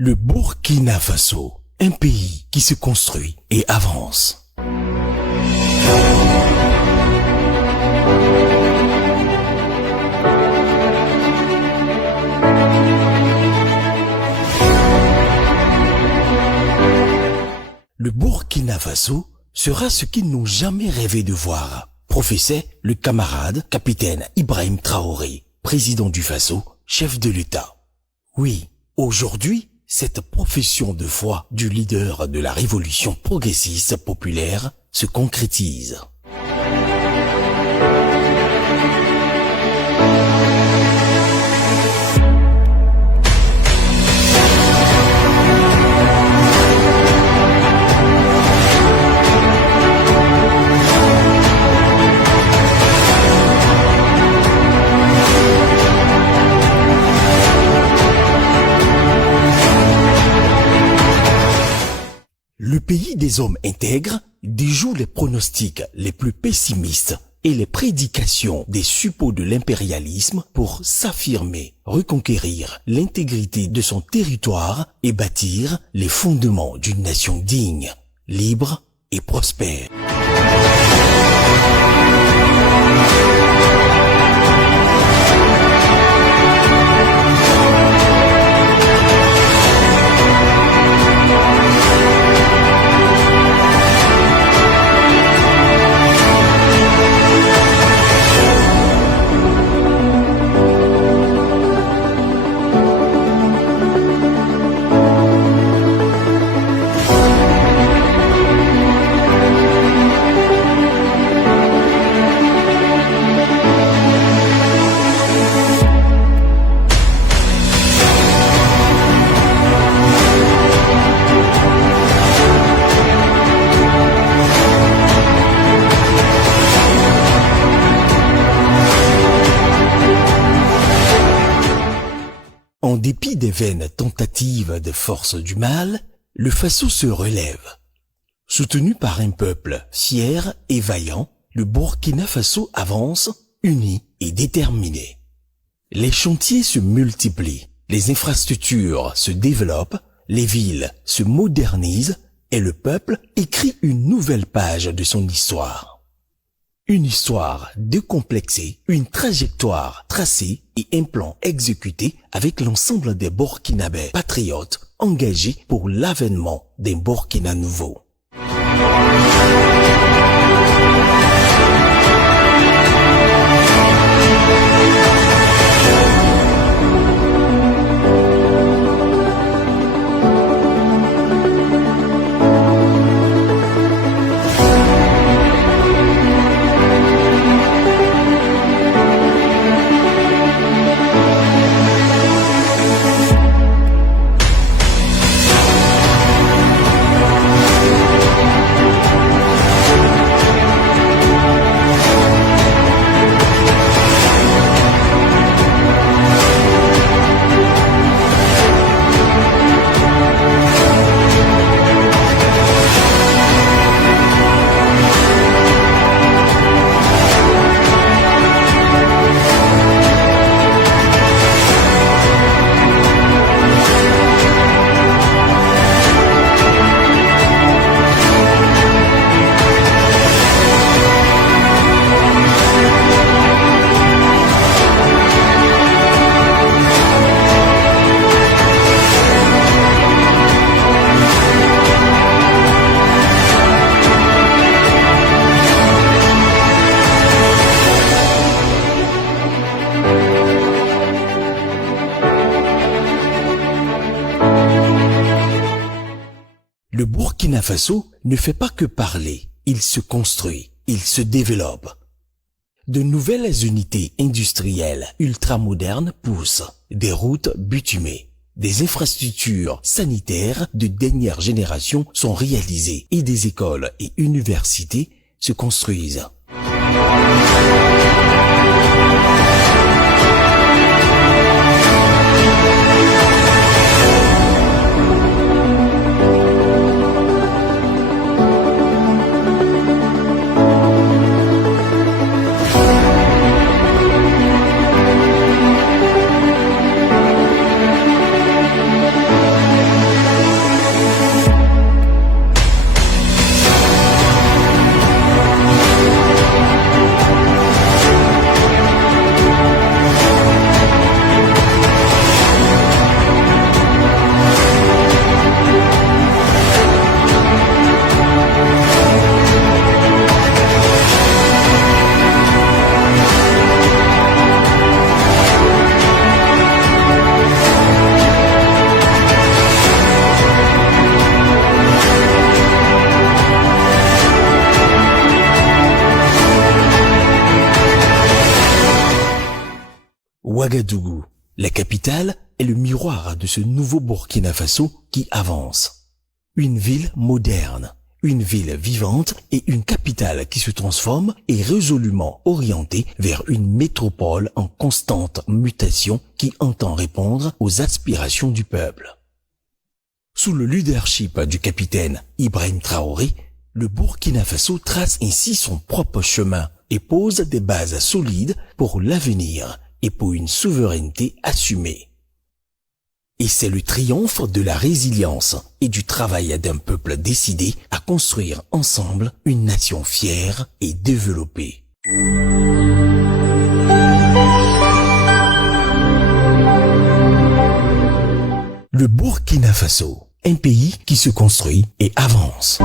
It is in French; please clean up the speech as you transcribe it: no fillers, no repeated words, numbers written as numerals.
Le Burkina Faso, un pays qui se construit et avance. Le Burkina Faso sera ce qu'ils n'ont jamais rêvé de voir, professait le camarade capitaine Ibrahim Traoré, président du Faso, chef de l'État. Oui, aujourd'hui, cette profession de foi du leader de la révolution progressiste populaire se concrétise. Le pays des hommes intègres déjoue les pronostics les plus pessimistes et les prédications des suppôts de l'impérialisme pour s'affirmer, reconquérir l'intégrité de son territoire et bâtir les fondements d'une nation digne, libre et prospère. En dépit des vaines tentatives des forces du mal, le Faso se relève. Soutenu par un peuple fier et vaillant, le Burkina Faso avance, uni et déterminé. Les chantiers se multiplient, les infrastructures se développent, les villes se modernisent et le peuple écrit une nouvelle page de son histoire. Une histoire décomplexée, une trajectoire tracée et un plan exécuté avec l'ensemble des Burkinabés patriotes engagés pour l'avènement d'un Burkina nouveau. Le Burkina Faso ne fait pas que parler, il se construit, il se développe. De nouvelles unités industrielles ultramodernes poussent, des routes bitumées, des infrastructures sanitaires de dernière génération sont réalisées et des écoles et universités se construisent. Ouagadougou, la capitale, est le miroir de ce nouveau Burkina Faso qui avance. Une ville moderne, une ville vivante et une capitale qui se transforme et résolument orientée vers une métropole en constante mutation qui entend répondre aux aspirations du peuple. Sous le leadership du capitaine Ibrahim Traoré, le Burkina Faso trace ainsi son propre chemin et pose des bases solides pour l'avenir et pour une souveraineté assumée. Et c'est le triomphe de la résilience et du travail d'un peuple décidé à construire ensemble une nation fière et développée. Le Burkina Faso, un pays qui se construit et avance.